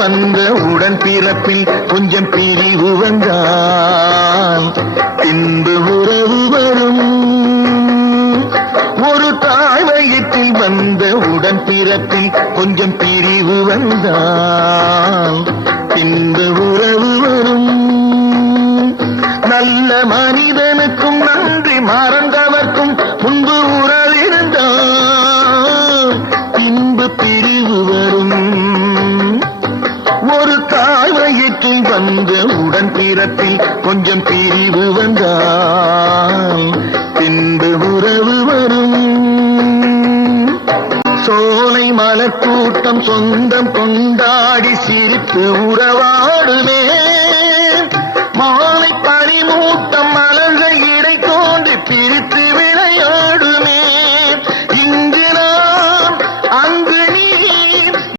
வந்த உடன் பிறப்பில் கொஞ்சம் பிரிவு வந்தால் பின்பு உறவு வரும். ஒரு தாய் வயிற்றில் வந்த உடன் பிறப்பில் கொஞ்சம் பிரிவு வந்தால் பின்பு உறவு வரும். நல்ல மனிதனுக்கும் நன்றி மறந்தவர்க்கும் முன்பு உறவிருந்தால் பின்பு பிரிவு வரும். ஒரு தாய் வயிற்றில் வந்த உடன் பிறப்பில் கொஞ்சம் பிரிவு வந்தால் பின்பு உறவு வரும். சோலை மலர் கூட்டம் சொந்தம் கொண்டாடி சிரித்து உறவாடுமே.